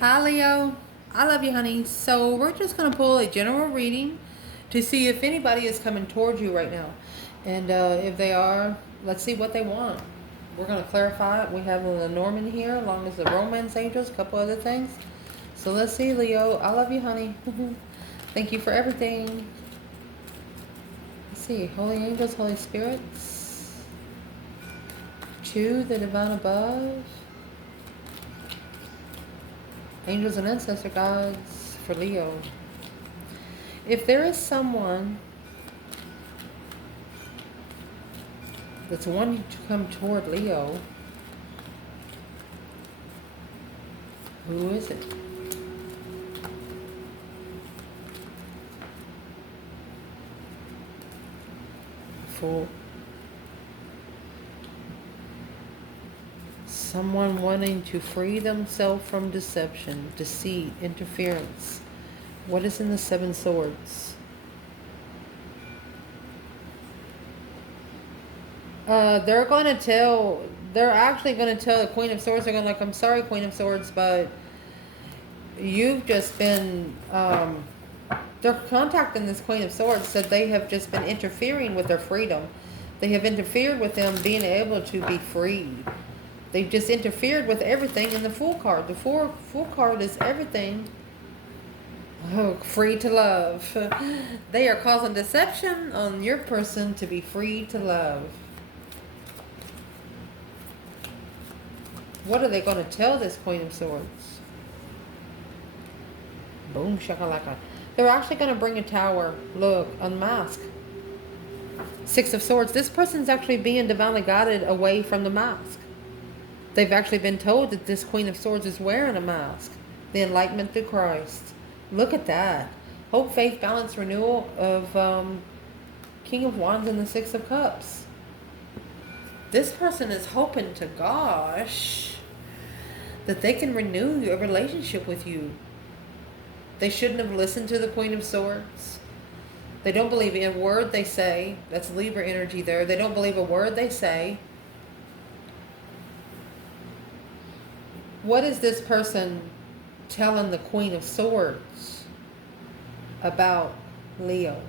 Hi Leo, I love you honey. So we're just going to pull a general reading to see if anybody is coming towards you right now. And if they are, let's see what they want. We're going to clarify it. We have the Norman here along with the romance angels, a couple other things. So let's see Leo, I love you honey. Thank you for everything. Let's see, holy angels, holy spirits. To the divine above. Angels and ancestor guides for Leo. If there is someone that's wanting to come toward Leo, who is it? For someone wanting to free themselves from deception, deceit, interference. What is in the Seven Swords? They're actually going to tell the Queen of Swords, they're going to like, I'm sorry, Queen of Swords, but you've just been, they're contacting this Queen of Swords, said they have just been interfering with their freedom. They have interfered with them being able to be freed. They've just interfered with everything in the Fool card. The Fool card is everything. Oh, free to love. They are causing deception on your person to be free to love. What are they going to tell this Queen of Swords? Boom, shakalaka. They're actually going to bring a tower. Look, unmask. Six of Swords. This person's actually being divinely guided away from the mask. They've actually been told that this Queen of Swords is wearing a mask. The enlightenment through Christ. Look at that. Hope, faith, balance, renewal of King of Wands and the Six of Cups. This person is hoping to gosh that they can renew a relationship with you. They shouldn't have listened to the Queen of Swords. They don't believe in a word they say. That's Libra energy there. They don't believe a word they say. What is this person telling the Queen of Swords about Leo?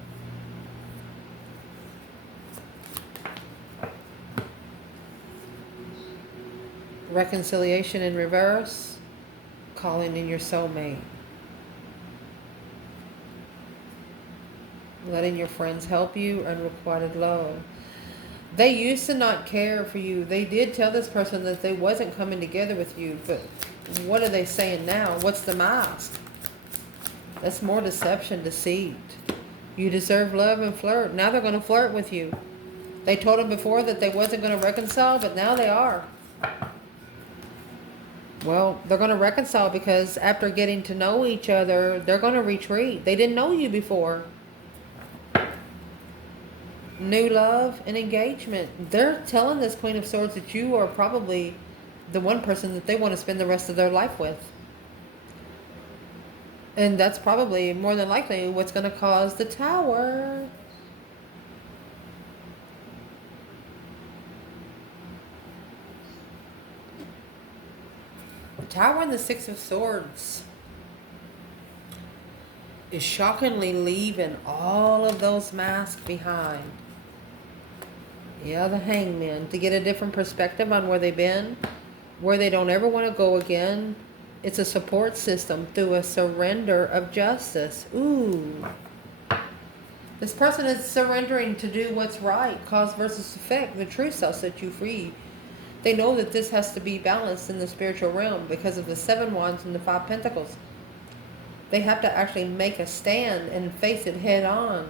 Reconciliation in reverse. Calling in your soulmate. Letting your friends help you. Unrequited love. They used to not care for you. They did tell this person that they wasn't coming together with you. But what are they saying now? What's the mask? That's more deception, deceit. You deserve love and flirt. Now they're going to flirt with you. They told them before that they wasn't going to reconcile, but now they are. Well, they're going to reconcile because after getting to know each other, they're going to retreat. They didn't know you before. New love and engagement. They're telling this Queen of Swords that you are probably the one person that they want to spend the rest of their life with. And that's probably more than likely what's going to cause the Tower. The Tower and the Six of Swords is shockingly leaving all of those masks behind. Yeah, the Hangman. To get a different perspective on where they've been, where they don't ever want to go again. It's a support system through a surrender of justice. Ooh. This person is surrendering to do what's right. Cause versus effect. The true self set you free. They know that this has to be balanced in the spiritual realm because of the Seven Wands and the Five Pentacles. They have to actually make a stand and face it head on.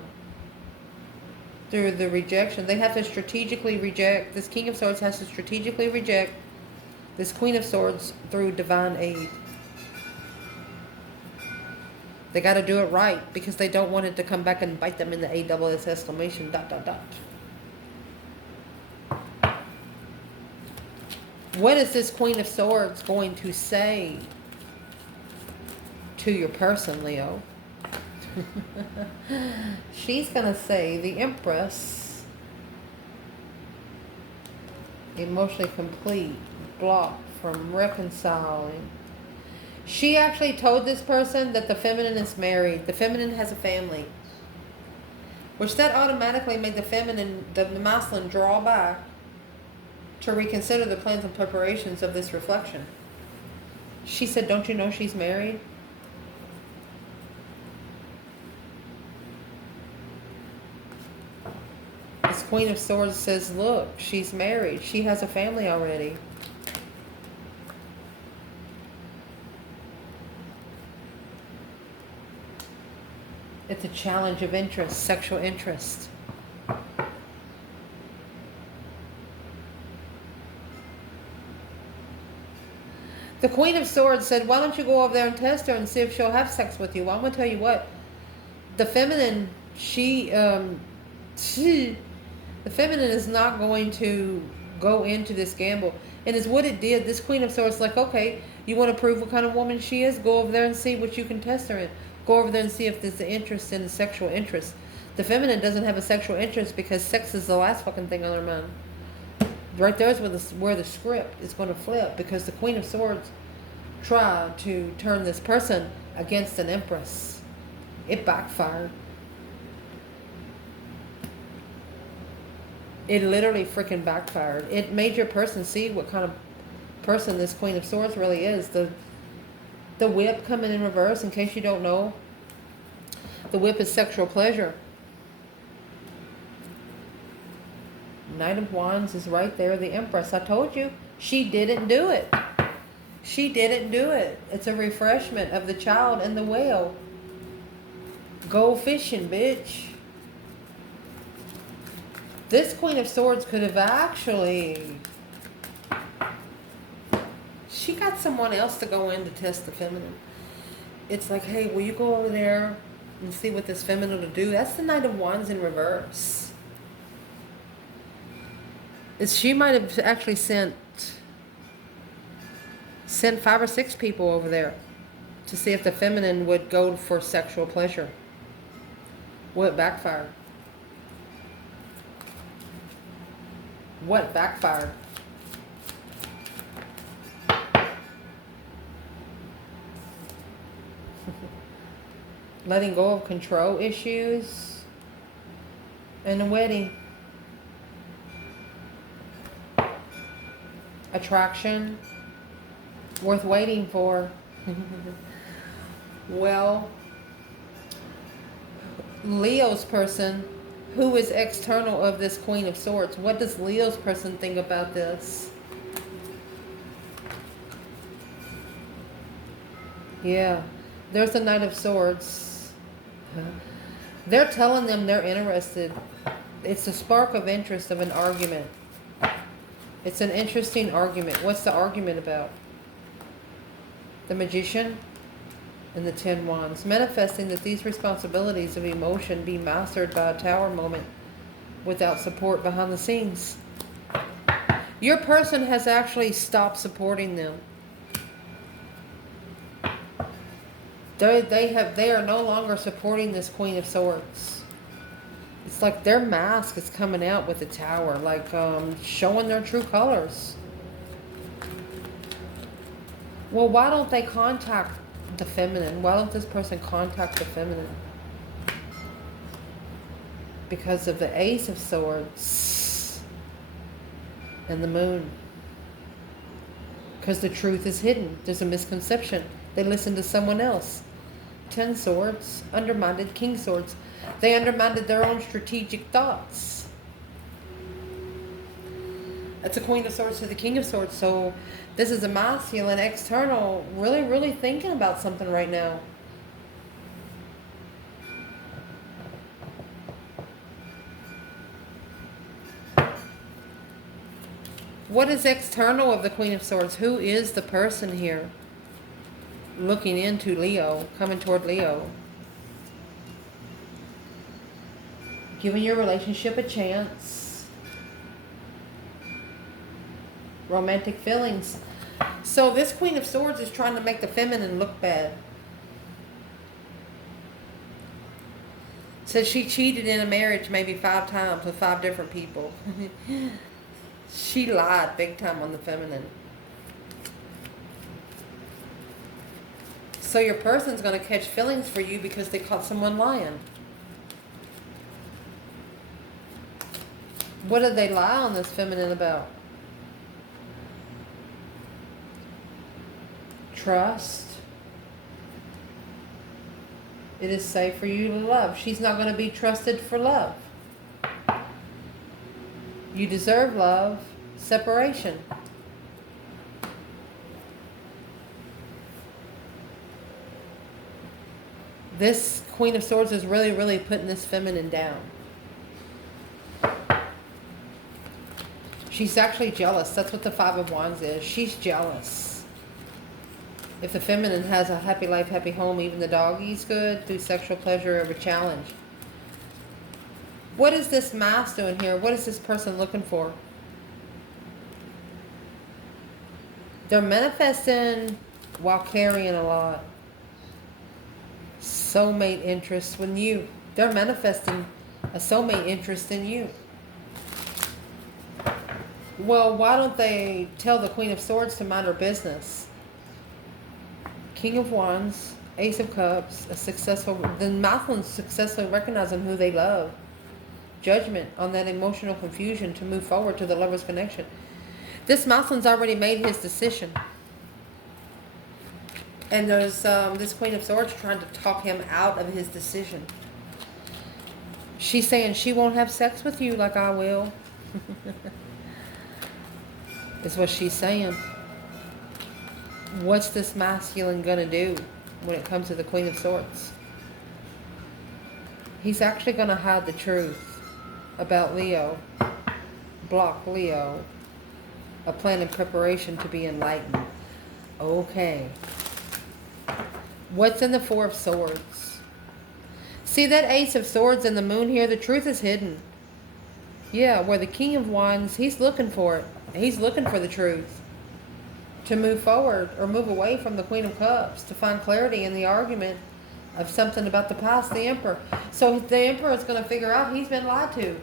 Through the rejection. They have to strategically reject. This King of Swords has to strategically reject this Queen of Swords through divine aid. They got to do it right because they don't want it to come back and bite them in the AWS exclamation ... What is this Queen of Swords going to say to your person, Leo? She's going to say, the Empress, emotionally complete, blocked from reconciling. She actually told this person that the feminine is married. The feminine has a family. Which that automatically made the masculine draw back to reconsider the plans and preparations of this reflection. She said, don't you know she's married? This Queen of Swords says, look, she's married. She has a family already. It's a challenge of interest, sexual interest. The Queen of Swords said, why don't you go over there and test her and see if she'll have sex with you? Well, I'm going to tell you what. The feminine, the feminine is not going to go into this gamble. And it's what it did. This Queen of Swords like, okay, you want to prove what kind of woman she is? Go over there and see what you can test her in. Go over there and see if there's an interest in the sexual interest. The feminine doesn't have a sexual interest because sex is the last fucking thing on their mind. Right there is where the script is going to flip, because the Queen of Swords tried to turn this person against an empress. It backfired. It literally freaking backfired. It made your person see what kind of person this Queen of Swords really is. The whip coming in reverse, in case you don't know. The whip is sexual pleasure. Knight of Wands is right there. The Empress. I told you. She didn't do it. She didn't do it. It's a refreshment of the child and the whale. Go fishing, bitch. This Queen of Swords could have actually... She got someone else to go in to test the feminine. It's like, hey, will you go over there and see what this feminine will do? That's the Knight of Wands in reverse. She might have actually sent 5 or 6 people over there to see if the feminine would go for sexual pleasure. Well, it backfired. What backfired? Letting go of control issues and a wedding. Attraction worth waiting for. Well, Leo's person, who is external of this Queen of Swords, what does Leo's person think about this? Yeah, there's the Knight of Swords. They're telling them they're interested. It's a spark of interest of an argument. It's an interesting argument. What's the argument about? The Magician and the 10 Wands. Manifesting that these responsibilities of emotion be mastered by a tower moment without support behind the scenes. Your person has actually stopped supporting them. They are no longer supporting this Queen of Swords. It's like their mask is coming out with the tower, like showing their true colors. Well, why don't they contact the feminine? Why don't this person contact the feminine? Because of the Ace of Swords and the Moon. Because the truth is hidden. There's a misconception. They listen to someone else. 10 Swords, undermined King Swords. They undermined their own strategic thoughts. That's a Queen of Swords to the King of Swords. So this is a masculine external really, really thinking about something right now. What is external of the Queen of Swords? Who is the person here? Looking into Leo, coming toward Leo. Giving your relationship a chance. Romantic feelings. So this Queen of Swords is trying to make the feminine look bad. Says she cheated in a marriage maybe 5 times with 5 different people. She lied big time on the feminine. So your person's going to catch feelings for you because they caught someone lying. What did they lie on this feminine about? Trust. It is safe for you to love. She's not going to be trusted for love. You deserve love. Separation. This Queen of Swords is really, really putting this feminine down. She's actually jealous. That's what the Five of Wands is. She's jealous. If the feminine has a happy life, happy home, even the doggy's good, through sexual pleasure or a challenge. What is this mask doing here? What is this person looking for? They're manifesting while carrying a lot. Soulmate interest in you. They're manifesting a soulmate interest in you. Well, why don't they tell the Queen of Swords to mind her business? King of Wands, Ace of Cups, a successful, the masculine successfully recognizing who they love. Judgment on that emotional confusion to move forward to the lover's connection. This masculine's already made his decision. And there's this Queen of Swords trying to talk him out of his decision. She's saying she won't have sex with you like I will. Is what she's saying. What's this masculine gonna do when it comes to the Queen of Swords? He's actually gonna hide the truth about Leo. Block Leo. A plan and preparation to be enlightened. Okay. What's in the Four of Swords? See that Ace of Swords and the Moon here? The truth is hidden. Yeah, where the King of Wands, he's looking for it. He's looking for the truth. To move forward or move away from the Queen of Cups. To find clarity in the argument of something about the past, the Emperor. So the Emperor is going to figure out he's been lied to.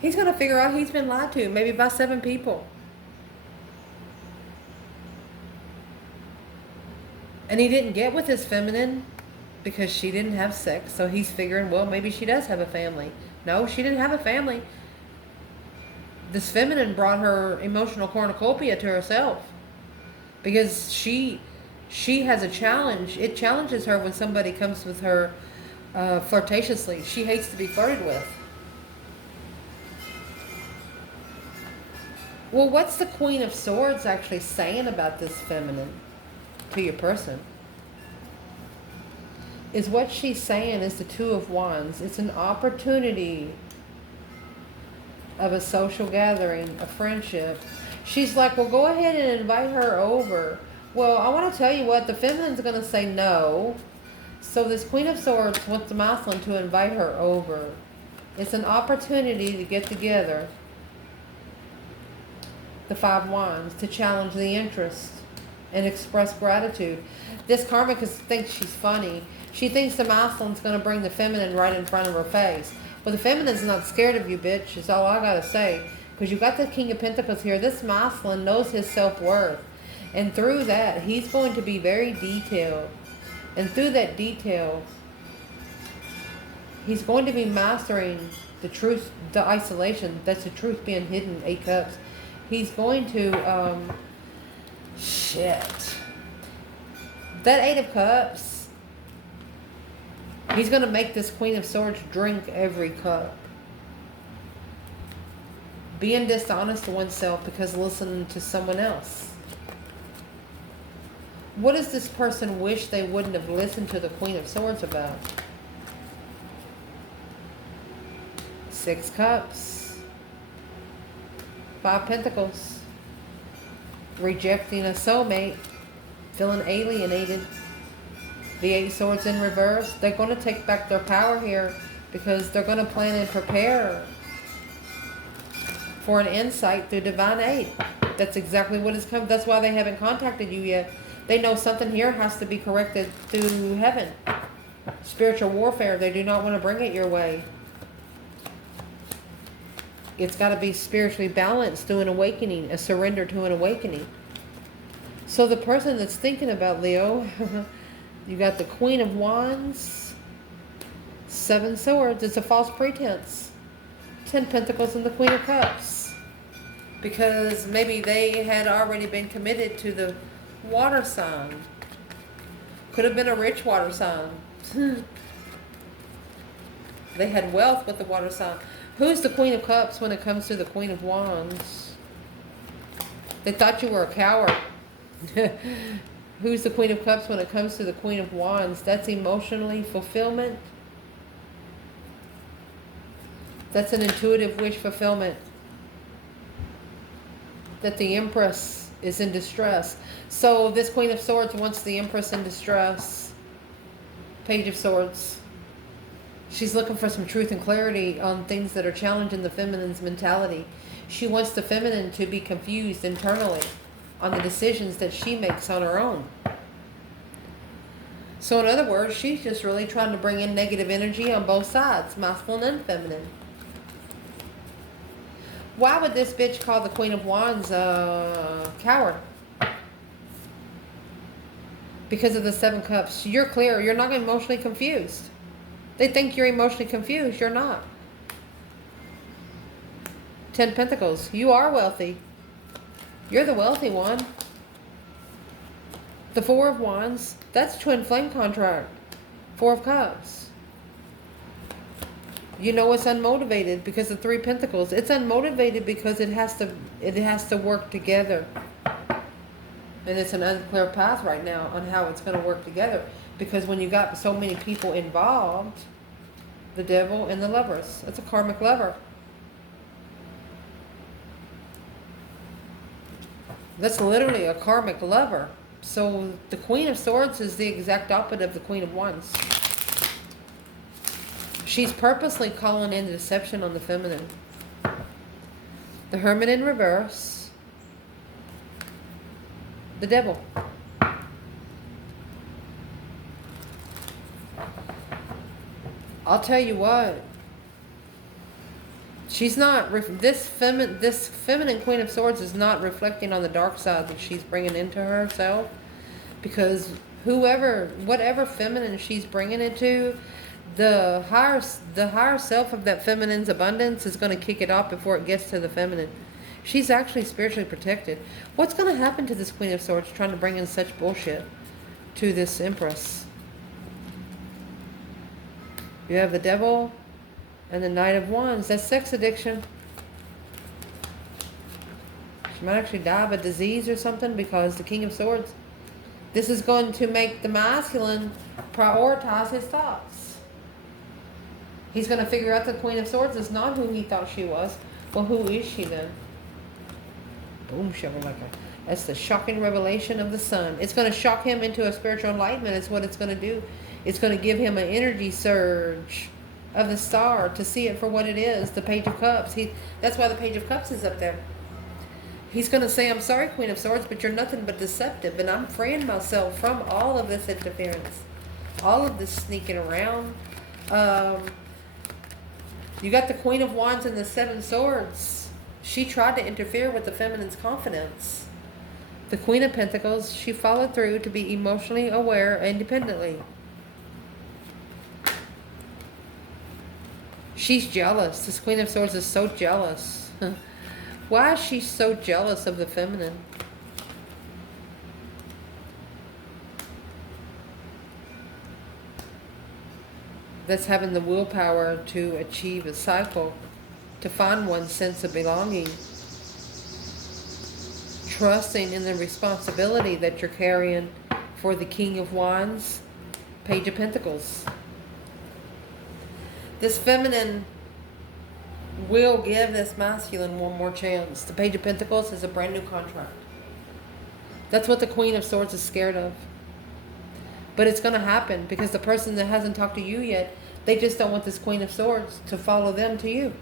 He's going to figure out he's been lied to. Maybe by 7 people. And he didn't get with his feminine because she didn't have sex. So he's figuring, well, maybe she does have a family. No, she didn't have a family. This feminine brought her emotional cornucopia to herself. Because she has a challenge. It challenges her when somebody comes with her flirtatiously. She hates to be flirted with. Well, what's the Queen of Swords actually saying about this feminine to your person? Is what she's saying is the Two of Wands. It's an opportunity of a social gathering, a friendship. She's like, well, go ahead and invite her over. Well, I want to tell you what, the feminine's going to say no. So this Queen of Swords wants the masculine to invite her over. It's an opportunity to get together. The Five Wands, to challenge the interest and express gratitude. This Karmic thinks she's funny. She thinks the masculine's going to bring the feminine right in front of her face. Well, the feminine's not scared of you, bitch, is all I got to say. Because you got the King of Pentacles here. This masculine knows his self-worth. And through that, he's going to be very detailed. And through that detail, he's going to be mastering the truth, the isolation. That's the truth being hidden, 8 Cups. He's going to, shit. That 8 of Cups, he's going to make this Queen of Swords drink every cup. Being dishonest to oneself because listening to someone else. What does this person wish they wouldn't have listened to the Queen of Swords about? 6 Cups. 5 Pentacles. Rejecting a soulmate. Feeling alienated. The 8 Swords in reverse. They're going to take back their power here because they're going to plan and prepare for an insight through divine aid. That's exactly what has come. That's why they haven't contacted you yet. They know something here has to be corrected through heaven. Spiritual warfare. They do not want to bring it your way. It's got to be spiritually balanced through an awakening, a surrender to an awakening. So the person that's thinking about Leo, you got the Queen of Wands, 7 Swords. It's a false pretense. 10 Pentacles and the Queen of Cups. Because maybe they had already been committed to the water sign. Could have been a rich water sign. They had wealth with the water sign. Who's the Queen of Cups when it comes to the Queen of Wands? They thought you were a coward. Who's the Queen of Cups when it comes to the Queen of Wands? That's emotionally fulfillment. That's an intuitive wish fulfillment. That the Empress is in distress. So this Queen of Swords wants the Empress in distress. Page of Swords. She's looking for some truth and clarity on things that are challenging the feminine's mentality. She wants the feminine to be confused internally on the decisions that she makes on her own. So in other words, she's just really trying to bring in negative energy on both sides, masculine and feminine. Why would this bitch call the Queen of Wands a coward? Because of the 7 Cups. You're clear. You're not emotionally confused. They think you're emotionally confused. You're not. 10 Pentacles. You are wealthy. You're the wealthy one. The 4 of Wands. That's twin flame contract. 4 of Cups. You know it's unmotivated because of 3 Pentacles. It's unmotivated because it has to work together. And it's an unclear path right now on how it's going to work together. Because when you got so many people involved, the Devil and the Lovers. That's a karmic lover. That's literally a karmic lover. So the Queen of Swords is the exact opposite of the Queen of Wands. She's purposely calling in deception on the feminine. The Hermit in reverse. The Devil. I'll tell you what. She's not, this feminine Queen of Swords is not reflecting on the dark side that she's bringing into herself. Because whatever feminine she's bringing it to, the higher self of that feminine's abundance is going to kick it off before it gets to the feminine. She's actually spiritually protected. What's going to happen to this Queen of Swords trying to bring in such bullshit to this Empress? You have the Devil and the Knight of Wands. That's sex addiction. She might actually die of a disease or something because the King of Swords. This is going to make the masculine prioritize his thoughts. He's going to figure out the Queen of Swords is not who he thought she was. Well, who is she then? Boom, shakalaka. That's the shocking revelation of the sun. It's going to shock him into a spiritual enlightenment. It's what it's going to do. It's going to give him an energy surge of the star to see it for what it is. The Page of Cups. That's why the Page of Cups is up there. He's going to say, I'm sorry, Queen of Swords, but you're nothing but deceptive. And I'm freeing myself from all of this interference. All of this sneaking around. You got the Queen of Wands and the 7 Swords. She tried to interfere with the feminine's confidence. The Queen of Pentacles, she followed through to be emotionally aware independently. She's jealous. This Queen of Swords is so jealous. Why is she so jealous of the feminine? That's having the willpower to achieve a cycle, to find one's sense of belonging. Trusting in the responsibility that you're carrying for the King of Wands, Page of Pentacles. This feminine will give this masculine one more chance. The Page of Pentacles is a brand new contract. That's what the Queen of Swords is scared of. But it's going to happen because the person that hasn't talked to you yet, they just don't want this Queen of Swords to follow them to you.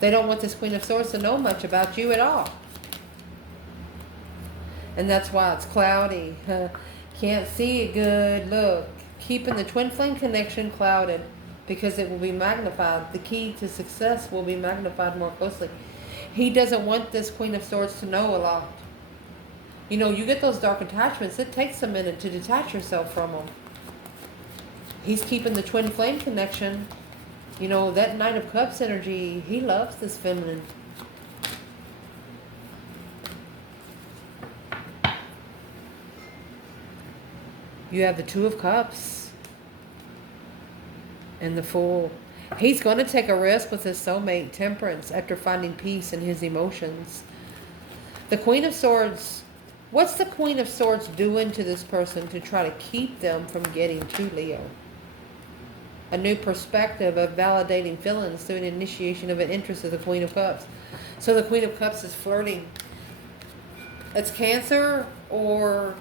They don't want this Queen of Swords to know much about you at all. And that's why it's cloudy. Can't see it good. Look, keeping the twin flame connection clouded because it will be magnified. The key to success will be magnified more closely. He doesn't want this Queen of Swords to know a lot. You know, you get those dark attachments, it takes a minute to detach yourself from them. He's keeping the twin flame connection. You know, that Knight of Cups energy, he loves this feminine. You have the Two of Cups and the Fool. He's going to take a risk with his soulmate, Temperance, after finding peace in his emotions. The Queen of Swords, what's the Queen of Swords doing to this person to try to keep them from getting to Leo? A new perspective of validating feelings through an initiation of an interest of the Queen of Cups. So the Queen of Cups is flirting. It's Cancer or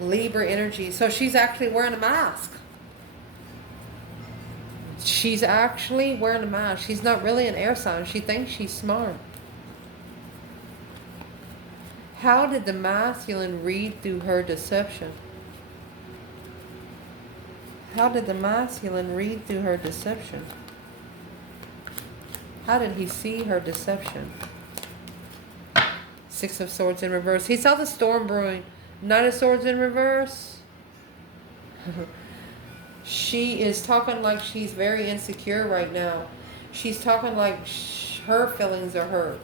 Libra energy. So she's actually wearing a mask. She's actually wearing a mask. She's not really an air sign. She thinks she's smart. How did the masculine read through her deception? How did the masculine read through her deception? How did he see her deception? Six of Swords in reverse. He saw the storm brewing. Knight of Swords in reverse. She is talking like she's very insecure right now. She's talking like her feelings are hurt.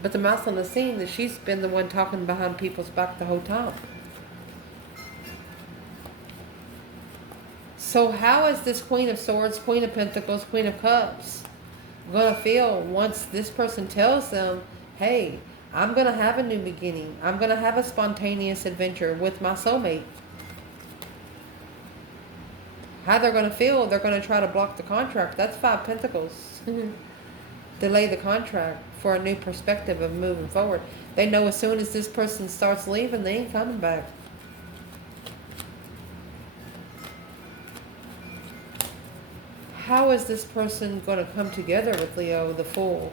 But the masculine is seeing that she's been the one talking behind people's back the whole time. So how is this Queen of Swords, Queen of Pentacles, Queen of Cups going to feel once this person tells them, hey, I'm going to have a new beginning. I'm going to have a spontaneous adventure with my soulmate. How they're going to feel, they're going to try to block the contract. That's Five Pentacles. Delay the contract for a new perspective of moving forward. They know as soon as this person starts leaving, they ain't coming back. How is this person going to come together with Leo, the Fool?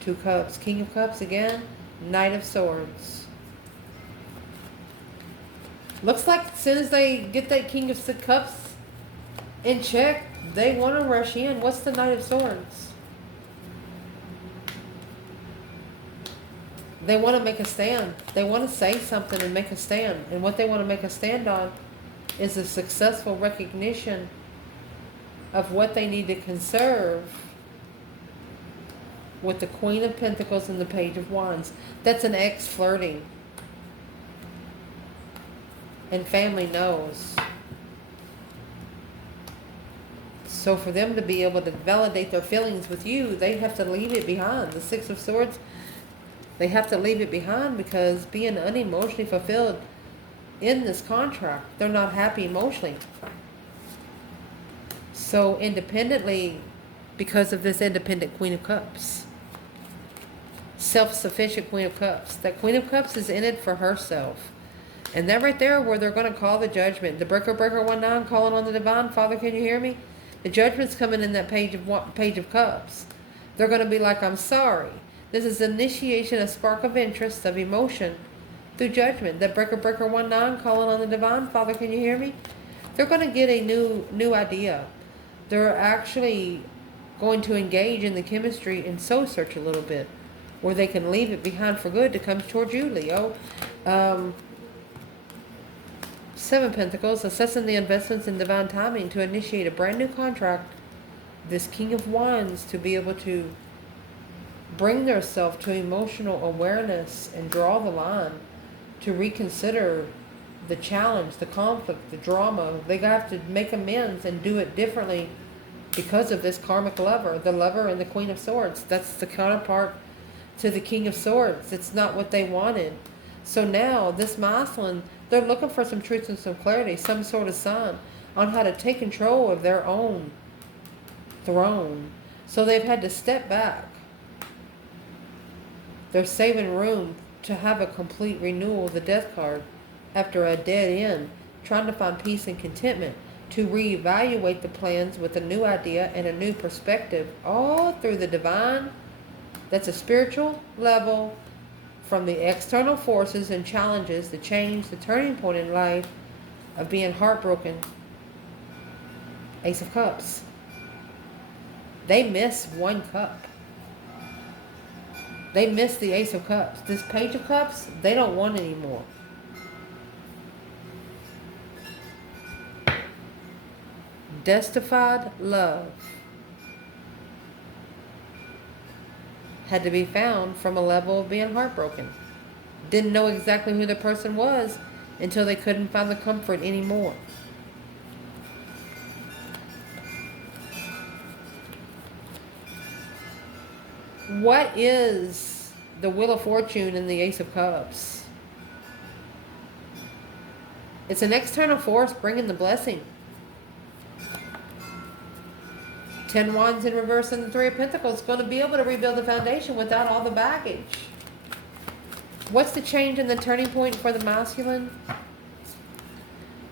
Two Cups. King of Cups again. Knight of Swords. Looks like as soon as they get that King of Cups in check, they want to rush in. What's the Knight of Swords? They want to make a stand. They want to say something and make a stand. And what they want to make a stand on is a successful recognition of what they need to conserve with the Queen of Pentacles and the Page of Wands. That's an ex flirting. And family knows. So for them to be able to validate their feelings with you, they have to leave it behind. The Six of Swords, they have to leave it behind because being unemotionally fulfilled in this contract, they're not happy emotionally. So independently, because of this independent Queen of Cups, self-sufficient Queen of Cups, that Queen of Cups is in it for herself. And that right there where they're going to call the judgment. The breaker 19 calling on the divine. Father, can you hear me? The judgment's coming in that Page of Cups. They're going to be like, I'm sorry. This is initiation, a spark of interest, of emotion through judgment. That breaker 19 calling on the divine. Father, can you hear me? They're going to get a new idea. They're actually going to engage in the chemistry and soul search a little bit, where they can leave it behind for good to come towards you, Leo. Seven Pentacles, assessing the investments in divine timing to initiate a brand new contract. This King of Wands to be able to bring themselves to emotional awareness and draw the line to reconsider the challenge, the conflict, the drama. They have to make amends and do it differently because of this karmic lover, the lover and the Queen of Swords. That's the counterpart to the King of Swords. It's not what they wanted. So now this masculine, they're looking for some truth and some clarity, some sort of sign on how to take control of their own throne. So they've had to step back. They're saving room to have a complete renewal of the Death card after a dead end, trying to find peace and contentment, to reevaluate the plans with a new idea and a new perspective, all through the divine. That's a spiritual level, from the external forces and challenges, the change, the turning point in life of being heartbroken. Ace of Cups. They miss one cup. They miss the Ace of Cups. This Page of Cups, they don't want anymore. Justified love had to be found from a level of being heartbroken. Didn't know exactly who the person was until they couldn't find the comfort anymore. What is the Wheel of Fortune and the Ace of Cups? It's an external force bringing the blessing. 10 Wands in reverse and the Three of Pentacles going to be able to rebuild the foundation without all the baggage. What's the change and the turning point for the masculine?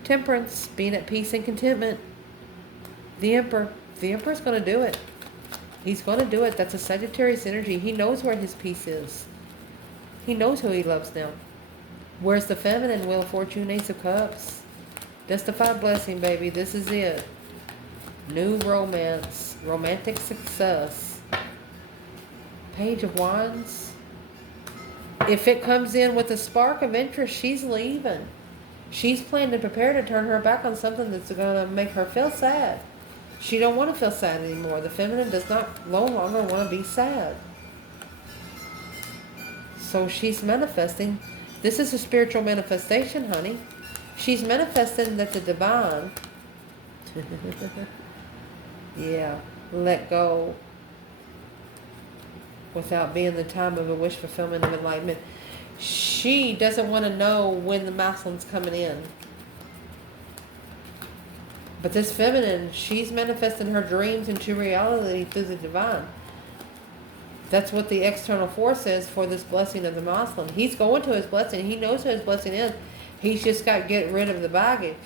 Temperance, being at peace and contentment. The Emperor. The Emperor's going to do it. He's going to do it. That's a Sagittarius energy. He knows where his peace is. He knows who he loves now. Where's the feminine? Wheel of Fortune, Ace of Cups. Justified blessing, baby. This is it. New romance. Romantic success. Page of Wands. If it comes in with a spark of interest, she's leaving. She's planning to prepare to turn her back on something that's going to make her feel sad. She don't want to feel sad anymore. The feminine does not no longer want to be sad. So she's manifesting. This is a spiritual manifestation, honey. She's manifesting that the divine, yeah, let go without being the time of a wish fulfillment of enlightenment. She doesn't want to know when the masculine's coming in. But this feminine, she's manifesting her dreams into reality through the divine. That's what the external force is for this blessing of the masculine. He's going to his blessing. He knows who his blessing is. He's just got to get rid of the baggage.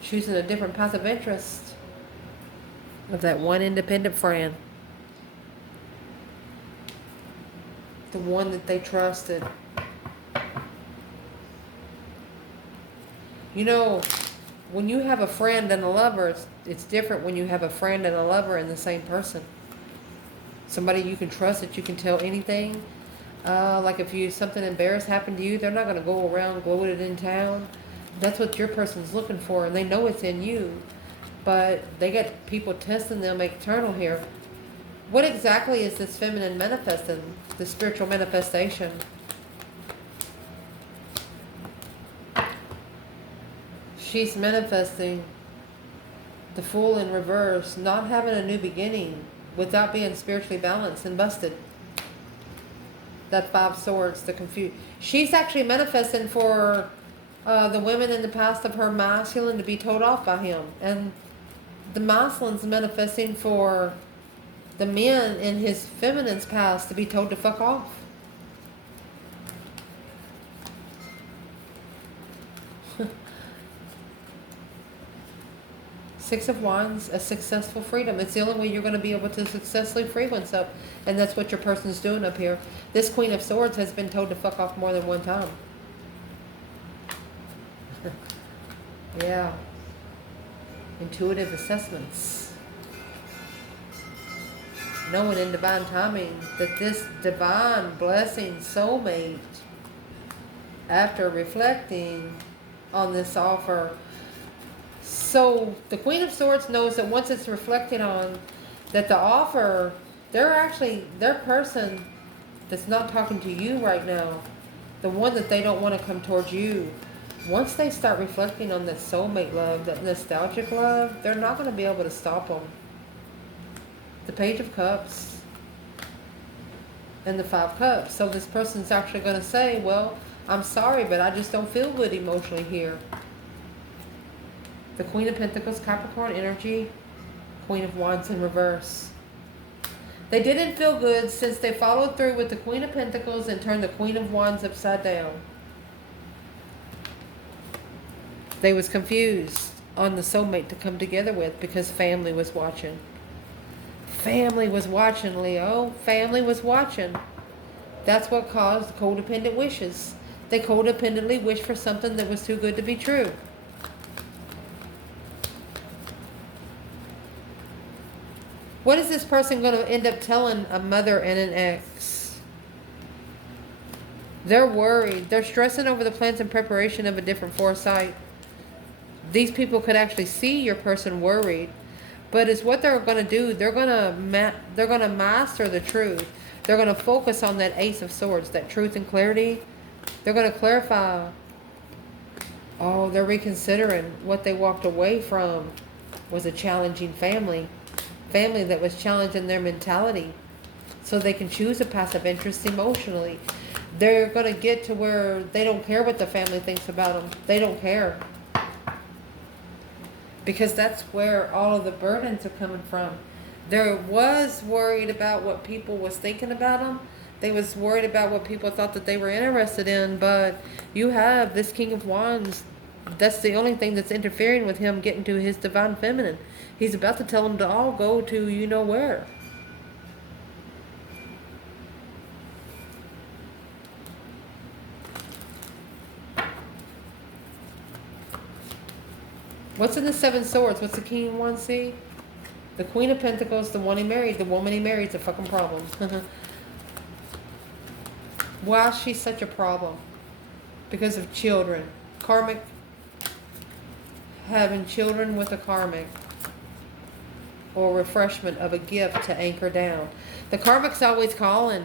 Choosing a different path of interest of that one independent friend. The one that they trusted. You know, when you have a friend and a lover, it's different when you have a friend and a lover in the same person. Somebody you can trust, that you can tell anything. Like if something embarrassing happened to you, they're not going to go around gloating in town. That's what your person's looking for, and they know it's in you. But they get people testing them external here. What exactly is this feminine manifesting? The spiritual manifestation. She's manifesting the Fool in reverse, not having a new beginning without being spiritually balanced and busted. That Five Swords, the confused. She's actually manifesting for the women in the past of her masculine to be told off by him. And the masculine's manifesting for the men in his feminine's past to be told to fuck off. Six of Wands, a successful freedom. It's the only way you're going to be able to successfully free oneself. And that's what your person's doing up here. This Queen of Swords has been told to fuck off more than one time. Yeah. Intuitive assessments. Knowing in divine timing that this divine blessing soulmate, after reflecting on this offer, so the Queen of Swords knows that once it's reflected on, that the offer, their person that's not talking to you right now, the one that they don't want to come towards you, once they start reflecting on that soulmate love, that nostalgic love, they're not going to be able to stop them. The Page of Cups and the Five Cups. So this person's actually going to say, well, I'm sorry, but I just don't feel good emotionally here. The Queen of Pentacles, Capricorn energy, Queen of Wands in reverse. They didn't feel good since they followed through with the Queen of Pentacles and turned the Queen of Wands upside down. They was confused on the soulmate to come together with because family was watching. Family was watching, Leo. Family was watching. That's what caused codependent wishes. They codependently wished for something that was too good to be true. What is this person going to end up telling a mother and an ex? They're worried. They're stressing over the plans and preparation of a different foresight. These people could actually see your person worried. But it's what they're going to do. They're going to master the truth. They're going to focus on that Ace of Swords, that truth and clarity. They're going to clarify. Oh, they're reconsidering what they walked away from was a challenging family. Family that was challenging their mentality. So they can choose a passive interest emotionally. They're going to get to where they don't care what the family thinks about them. They don't care. Because that's where all of the burdens are coming from. There was worried about what people was thinking about them. They was worried about what people thought that they were interested in. But you have this King of Wands. That's the only thing that's interfering with him getting to his divine feminine. He's about to tell them to all go to you know where. What's in the Seven Swords? What's the King of Wands see? The Queen of Pentacles, the one he married. The woman he married is a fucking problem. Why is she such a problem? Because of children. Karmic. Having children with a karmic. Or refreshment of a gift to anchor down. The karmic's always calling.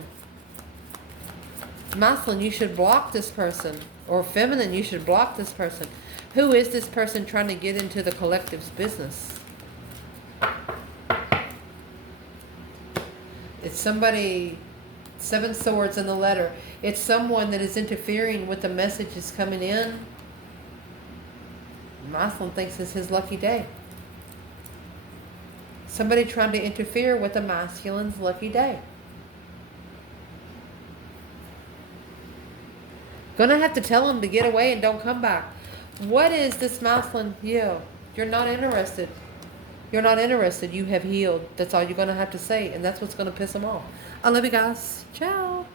Masculine, you should block this person. Or feminine, you should block this person. Who is this person trying to get into the collective's business? It's somebody, Seven Swords in the letter. It's someone that is interfering with the messages coming in. Masculine thinks it's his lucky day. Somebody trying to interfere with the masculine's lucky day. Gonna have to tell him to get away and don't come back. What is this masculine? Yeah, you're not interested. You're not interested. You have healed. That's all you're gonna have to say, and that's what's gonna piss him off. I love you guys. Ciao.